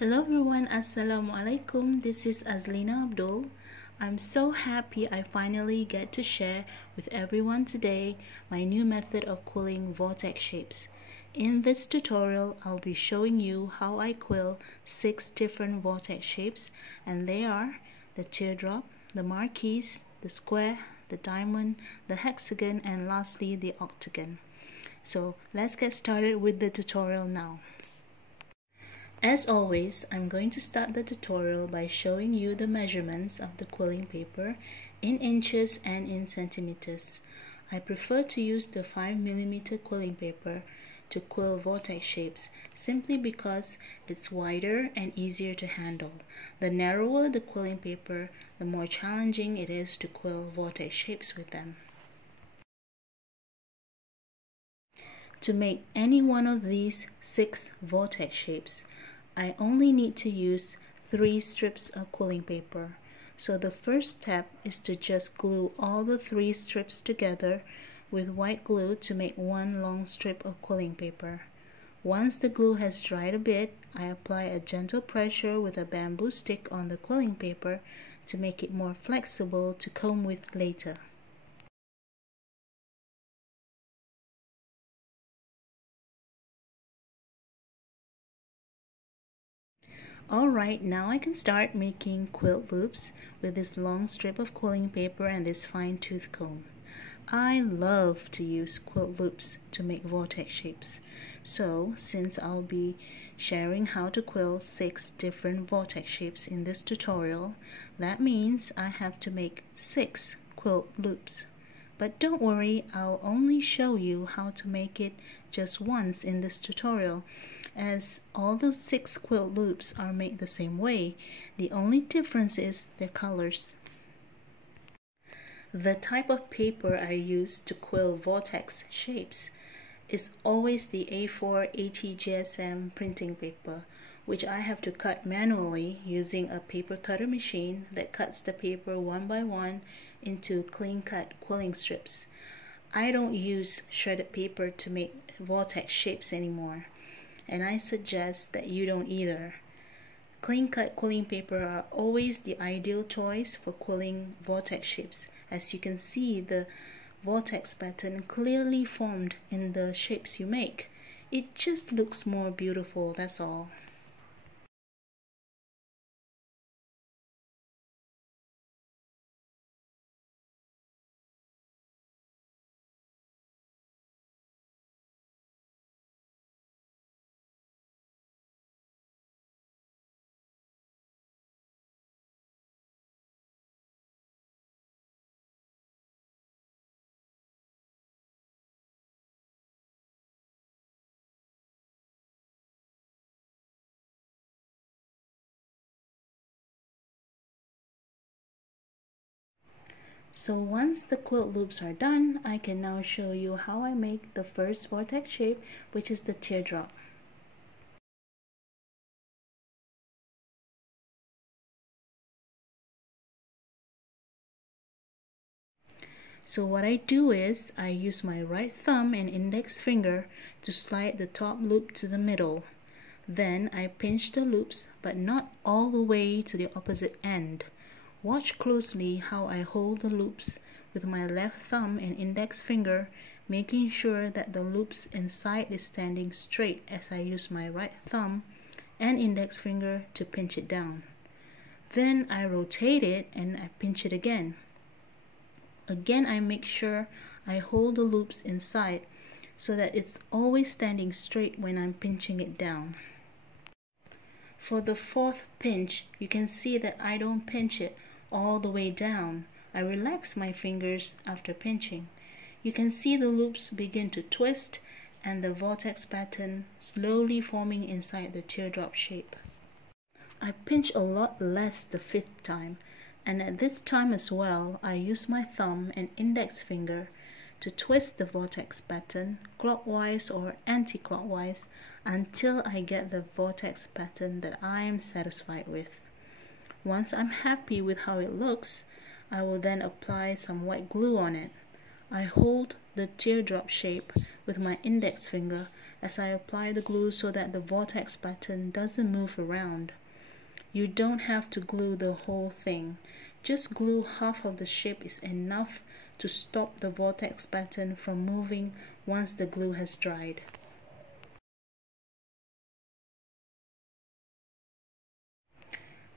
Hello everyone, Assalamu alaikum. This is Azlina Abdul. I'm so happy I finally get to share with everyone today my new method of quilling vortex shapes. In this tutorial, I'll be showing you how I quill 6 different vortex shapes, and they are the teardrop, the marquise, the square, the diamond, the hexagon, and lastly the octagon. So let's get started with the tutorial now. As always, I'm going to start the tutorial by showing you the measurements of the quilling paper in inches and in centimeters. I prefer to use the 5mm quilling paper to quill vortex shapes simply because it's wider and easier to handle. The narrower the quilling paper, the more challenging it is to quill vortex shapes with them. To make any one of these 6 vortex shapes, I only need to use 3 strips of quilling paper. So the first step is to just glue all the 3 strips together with white glue to make one long strip of quilling paper. Once the glue has dried a bit, I apply a gentle pressure with a bamboo stick on the quilling paper to make it more flexible to comb with later. Alright, now I can start making quilt loops with this long strip of quilling paper and this fine tooth comb. I love to use quilt loops to make vortex shapes. So, since I'll be sharing how to quill 6 different vortex shapes in this tutorial, that means I have to make 6 quilt loops. But don't worry, I'll only show you how to make it just once in this tutorial, as all the 6 quilt loops are made the same way. The only difference is their colors. The type of paper I use to quill vortex shapes is always the A4 ATGSM printing paper, which I have to cut manually using a paper cutter machine that cuts the paper one by one into clean-cut quilling strips. I don't use shredded paper to make vortex shapes anymore, and I suggest that you don't either. Clean-cut quilling paper are always the ideal choice for quilling vortex shapes. As you can see, the vortex pattern clearly formed in the shapes you make. It just looks more beautiful, that's all. So once the quilt loops are done, I can now show you how I make the first vortex shape, which is the teardrop. So what I do is I use my right thumb and index finger to slide the top loop to the middle. Then I pinch the loops, but not all the way to the opposite end. Watch closely how I hold the loops with my left thumb and index finger, making sure that the loops inside is standing straight as I use my right thumb and index finger to pinch it down. Then I rotate it and I pinch it again. Again, I make sure I hold the loops inside so that it's always standing straight when I'm pinching it down. For the 4th pinch, you can see that I don't pinch it all the way down. I relax my fingers after pinching. You can see the loops begin to twist and the vortex pattern slowly forming inside the teardrop shape. I pinch a lot less the 5th time, and at this time as well, I use my thumb and index finger to twist the vortex pattern clockwise or anti-clockwise until I get the vortex pattern that I am satisfied with. Once I'm happy with how it looks, I will then apply some white glue on it. I hold the teardrop shape with my index finger as I apply the glue so that the vortex pattern doesn't move around. You don't have to glue the whole thing. Just glue half of the shape is enough to stop the vortex pattern from moving once the glue has dried.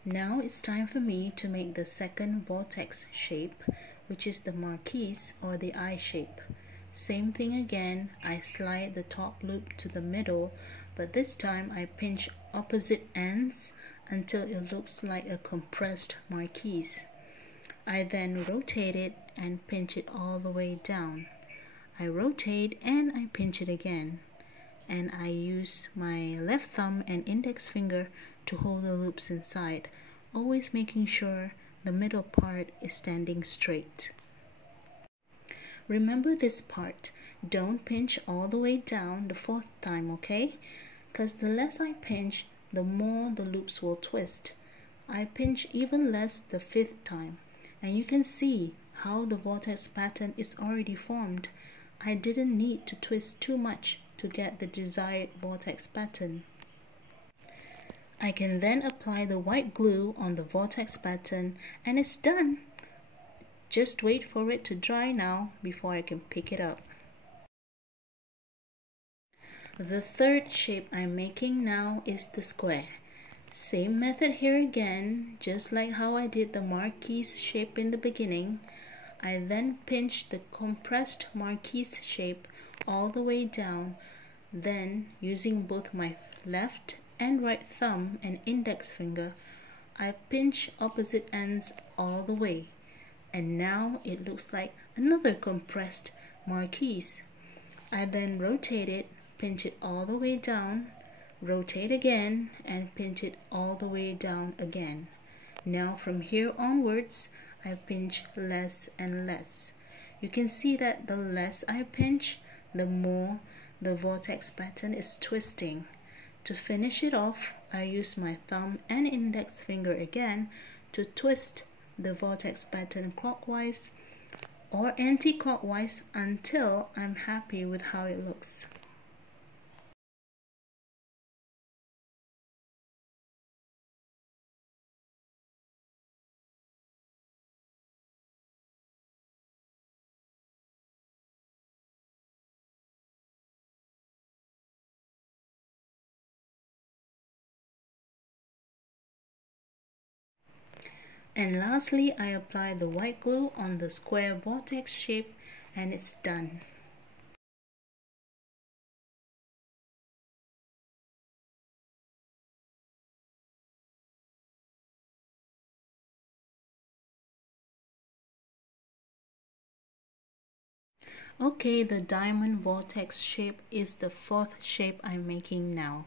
Now it's time for me to make the second vortex shape, which is the Marquise or the eye shape. Same thing again, I slide the top loop to the middle, but this time I pinch opposite ends until it looks like a compressed Marquise. I then rotate it and pinch it all the way down. I rotate and I pinch it again. And I use my left thumb and index finger to hold the loops inside, always making sure the middle part is standing straight. Remember this part, don't pinch all the way down the fourth time, okay? Because the less I pinch, the more the loops will twist. I pinch even less the fifth time, and you can see how the vortex pattern is already formed. I didn't need to twist too much to get the desired vortex pattern. I can then apply the white glue on the vortex pattern and it's done. Just wait for it to dry now before I can pick it up. The third shape I'm making now is the square. Same method here again, just like how I did the Marquise shape in the beginning. I then pinch the compressed Marquise shape all the way down. Then, using both my left and right thumb and index finger, I pinch opposite ends all the way. And now it looks like another compressed Marquise. I then rotate it, pinch it all the way down, rotate again, and pinch it all the way down again. Now from here onwards, I pinch less and less. You can see that the less I pinch, the more the vortex pattern is twisting. To finish it off, I use my thumb and index finger again to twist the vortex pattern clockwise or anti-clockwise until I'm happy with how it looks. And lastly, I apply the white glue on the square vortex shape and it's done. Okay, the diamond vortex shape is the fourth shape I'm making now.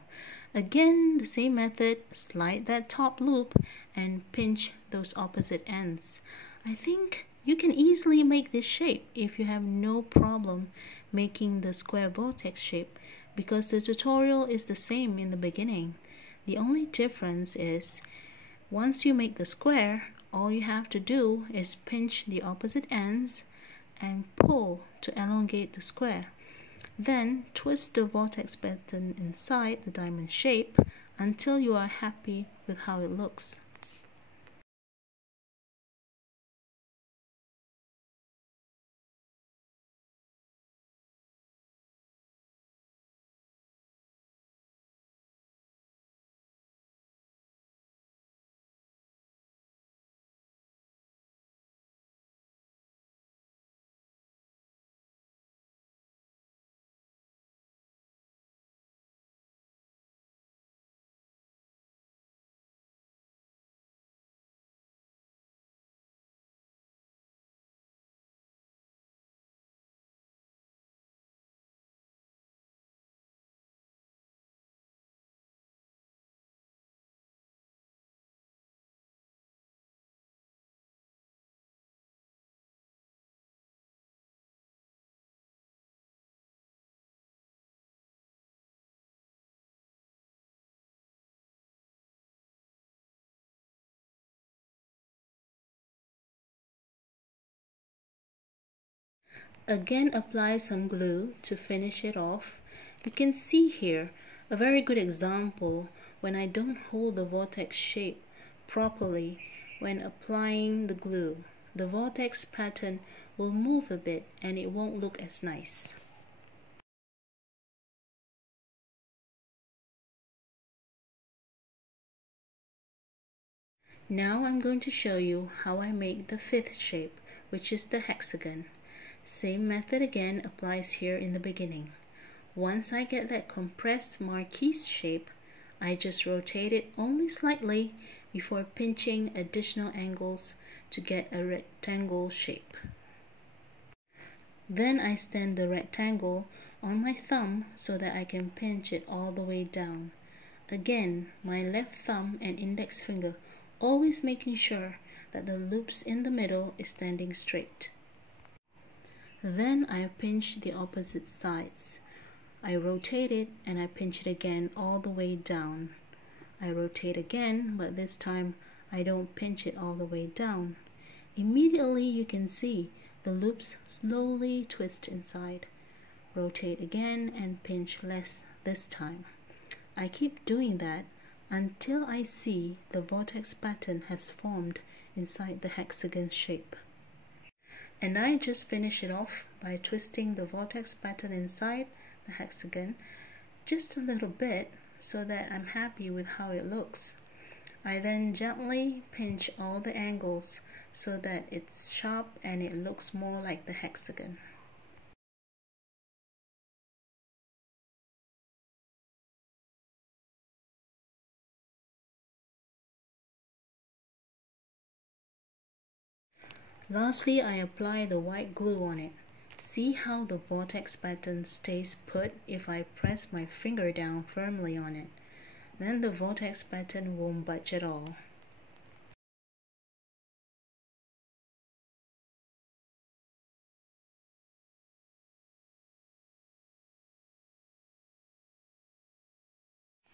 Again, the same method, slide that top loop and pinch those opposite ends. I think you can easily make this shape if you have no problem making the square vortex shape because the tutorial is the same in the beginning. The only difference is once you make the square, all you have to do is pinch the opposite ends and pull to elongate the square. Then twist the vortex pattern inside the diamond shape until you are happy with how it looks. Again, apply some glue to finish it off. You can see here a very good example when I don't hold the vortex shape properly when applying the glue. The vortex pattern will move a bit and it won't look as nice. Now I'm going to show you how I make the fifth shape, which is the hexagon. Same method again applies here in the beginning. Once I get that compressed Marquise shape, I just rotate it only slightly before pinching additional angles to get a rectangle shape. Then I stand the rectangle on my thumb so that I can pinch it all the way down. Again, my left thumb and index finger always making sure that the loops in the middle is standing straight. Then I pinch the opposite sides. I rotate it and I pinch it again all the way down. I rotate again, but this time I don't pinch it all the way down. Immediately you can see the loops slowly twist inside. Rotate again and pinch less this time. I keep doing that until I see the vortex pattern has formed inside the hexagon shape. And I just finish it off by twisting the vortex pattern inside the hexagon just a little bit so that I'm happy with how it looks. I then gently pinch all the angles so that it's sharp and it looks more like the hexagon. Lastly, I apply the white glue on it. See how the vortex pattern stays put if I press my finger down firmly on it. Then the vortex pattern won't budge at all.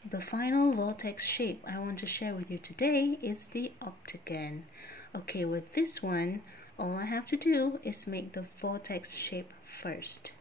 The final vortex shape I want to share with you today is the octagon. Okay, with this one, all I have to do is make the vortex shape first.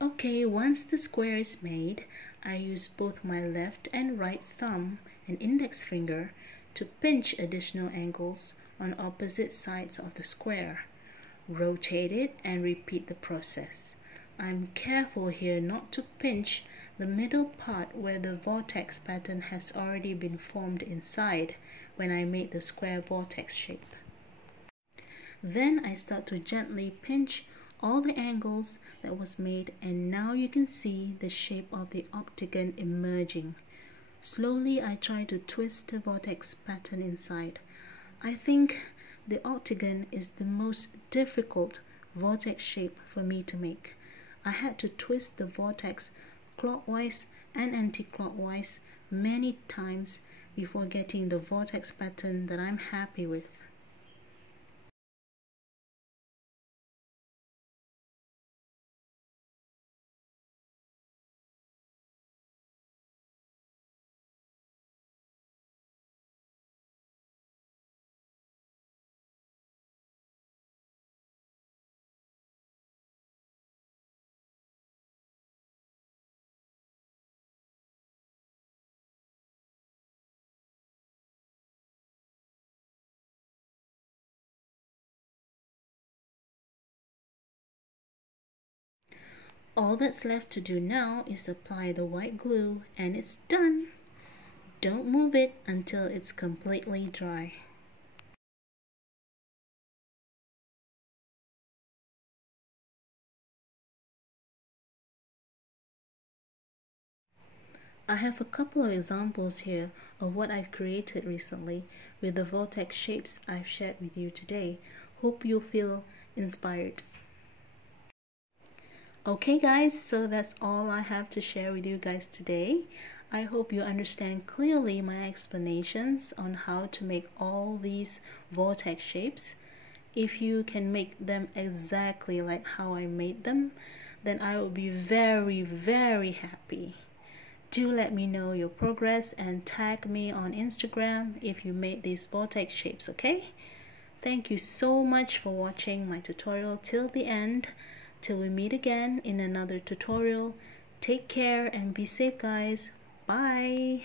Okay, once the square is made, I use both my left and right thumb and index finger to pinch additional angles on opposite sides of the square. Rotate it and repeat the process. I'm careful here not to pinch the middle part where the vortex pattern has already been formed inside when I made the square vortex shape. Then I start to gently pinch all the angles that was made, and now you can see the shape of the octagon emerging. Slowly I try to twist the vortex pattern inside. I think the octagon is the most difficult vortex shape for me to make. I had to twist the vortex clockwise and anti-clockwise many times before getting the vortex pattern that I'm happy with. All that's left to do now is apply the white glue and it's done. Don't move it until it's completely dry. I have a couple of examples here of what I've created recently with the vortex shapes I've shared with you today. Hope you feel inspired. Okay guys, so that's all I have to share with you guys today. I hope you understand clearly my explanations on how to make all these vortex shapes. If you can make them exactly like how I made them, then I will be very, very happy. Do let me know your progress and tag me on Instagram if you made these vortex shapes, okay? Thank you so much for watching my tutorial till the end. Till we meet again in another tutorial. Take care and be safe, guys. Bye.